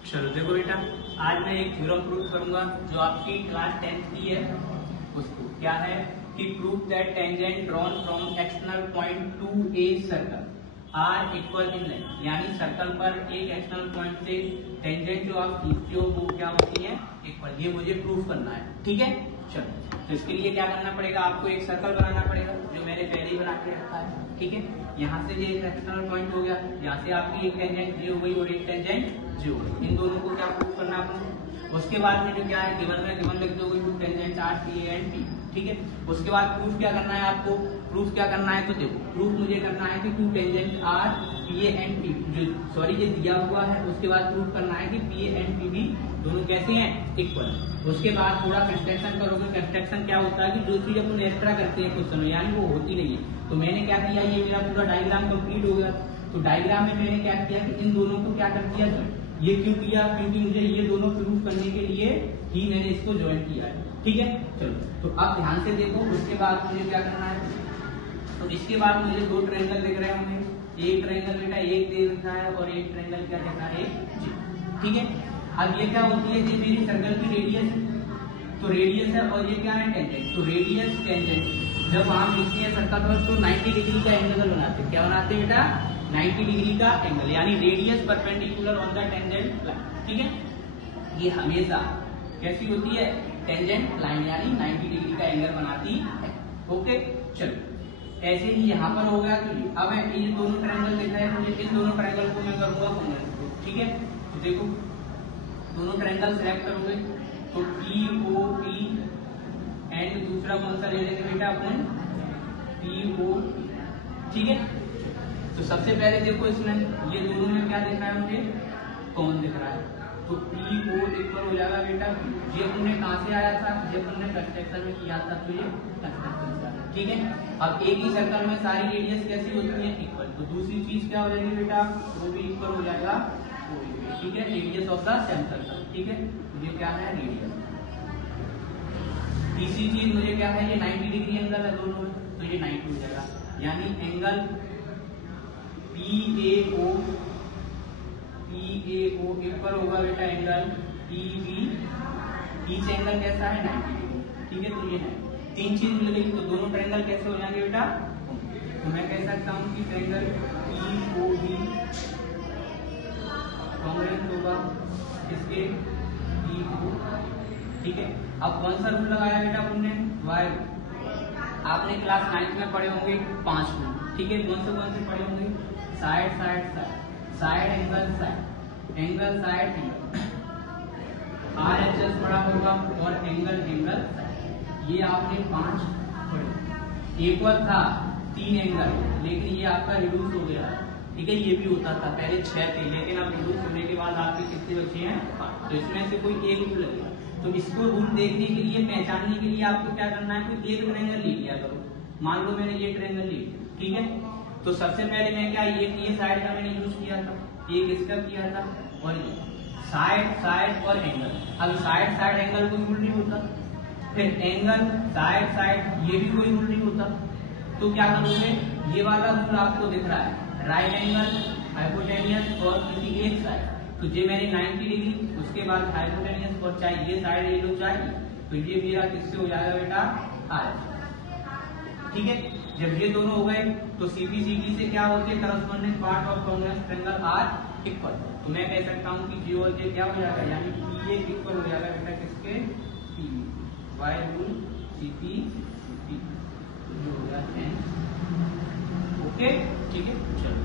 चलो देखो बेटा, आज मैं एक थ्योरम प्रूव करूंगा जो आपकी क्लास 10th की है। उसको क्या है कि prove that tangent drawn from external point to a circle are equal in length, यानी सर्कल पर एक एक्सटर्नल पॉइंट से टेंजेंट जो आप खींचते हो वो क्या होती है, इक्वल। ये मुझे प्रूव करना है, ठीक है। चलो तो इसके लिए क्या करना पड़ेगा, आपको एक सर्कल बनाना पड़ेगा जो मैंने पहले ही बना के रखा है, ठीक है। यहाँ से ये एक्सटर्नल पॉइंट हो गया, यहाँ से आपकी एक टेंजेंट ये हो गई और एक टेंजेंट जो इन दोनों को क्या प्रूव करना है आपको। उसके बाद में जो क्या है गिवन लिख दोगे two tangent are P and T, ठीक है। उसके बाद प्रूफ क्या करना है आपको, प्रूफ क्या करना है तो देखो, प्रूफ मुझे करना है कि two tangent are P and T जो सॉरी ये दिया हुआ है। उसके बाद प्रूफ करना है कि पी एंड टी भी दोनों कैसे हैं, इक्वल। उसके बाद थोड़ा कंस्ट्रक्शन करोगे। कंस्ट्रक्शन क्या होता है कि जो चीज अपन एक्स्ट्रा करते हैं क्वेश्चन में यानी वो होती नहीं है। तो मैंने क्या किया, ये मेरा पूरा डायग्राम कंप्लीट हो गया। तो डायग्राम में मैंने क्या किया कि इन दोनों को क्या कर दिया, ये क्यों किया, क्योंकि मुझे ये दोनों प्रूफ करने के लिए ही मैंने इसको ज्वाइन किया है, ठीक है। चलो तो आप ध्यान से देखो। उसके बाद मुझे क्या करना है, तो इसके बाद मुझे दो ट्रायंगल दिख रहे होंगे। एक ट्रायंगल बेटा एक दे रखा है और एक ट्रायंगल क्या दिख रहा है, ठीक है। अब ये क्या होती है, ये मेरी सर्कल की रेडियस है, तो रेडियस है और ये क्या है, टेंजेंट। तो रेडियस टेंजेंट जब हम लिखते हैं सर्कल पर तो 90 डिग्री का एंगल बनाते हैं। क्या बनाते हैं बेटा, 90 डिग्री का एंगल, यानी radius perpendicular on the tangent line, ठीक है। ये हमेशा कैसी होती है, टेंजेंट लाइन यानी 90 डिग्री का एंगल बनाती है, ओके। चलो ऐसे ही यहाँ पर हो गया। तो अब ये दोनों ट्रायंगल दिख रहे हैं मुझे, इन दोनों ट्रायंगल को मैं करूंगा कॉम्बिनेशन, ठीक है। तो देखो दोनों ट्रायंगल सिलेक्ट करोगे तो पी ओ पी एंड दूसरा कौन सा ले लेंगे बेटा अपन, पी ओ, ठीक है। तो सबसे पहले देखो इसमें ये दोनों में क्या दिख रहा है मुझे, कौन दिख रहा है। तो पी ओ इक्वल हो जाएगा बेटा, ये हमने कहां से आया था, जब हमने कंस्ट्रक्शन में किया था तो ये कंस्ट्रक्शन से आया, ठीक है। अब एक ही सर्कल में सारी रेडियस कैसी होती है, इक्वल। तो दूसरी चीज क्या हो जाएगी बेटा, वो भी इक्वल हो जाएगा, ठीक है, radius of the same circle, ठीक है। ये क्या है, रेडियस। तीसरी चीज मुझे क्या है, ये 90 डिग्री एंगल है दोनों में, तो ये 90 हो जाएगा, यानी angle P A O equal होगा बेटा angle P B. Each angle कैसा है, 90 डिग्री, ठीक है। तो ये 90, तीन चीज मिल गई। तो दोनों ट्रायंगल कैसे हो जाएंगे बेटा, तो मैं कह सकता हूँ कि triangle P O B congruent होगा इसके पी ओ, ठीक है। अब कौन सा रूल लगाया बेटा हमने, वाई। आपने क्लास 9th में पढ़े होंगे 5 रूल, ठीक है। कौन से पढ़े होंगे, side side side, side angle side, angle side angle, R H S पढ़ा होगा और एंगल एंगल साइड, ये आपने 5 पढ़े। एक बार था 3 एंगल, लेकिन ये आपका रिड्यूस हो गया, ठीक है। ये भी होता था पहले 6 थे, लेकिन अब रिड्यूस होने के बाद आपके कितने बचे हैं, 5। तो इसमें से कोई एक रूल लगेगा। तो इसको रूल देखने के लिए, पहचानने के लिए आपको क्या करना है, कोई एक ट्रायंगल ले लिया करो। मान लो मैंने ये ट्रायंगल ले लिया, ठीक है। तो सबसे पहले मैं क्या, ये साइड का मैंने यूज किया था, एक इसका किया था, और ये साइड साइड और एंगल। अब साइड साइड एंगल कोई रूल नहीं होता, फिर एंगल साइड साइड ये भी कोई रूल नहीं होता। तो क्या करोगे, ये वाला रूल आपको दिख रहा है, राइट एंगल हाइपोटेनियस और किसी एक साइड। तो ये मैंने 90 डिग्री, उसके बाद हाइपोटेनियस और चाहे ये साइड ले लो चाहे, तो ये मेरा किससे हो जाएगा बेटा, आर, ठीक है। जब ये दोनों हो गए तो सीपी सीडी से क्या होते हैं, corresponding part of congruent triangle are equal. तो मैं कह सकता हूँ कि जी और जे क्या हो जाएगा, यानी पी ए इक्वल हो जाएगा बेटा किसके, P Y rule CP CP जो हो गया, ओके, ठीक है। चलो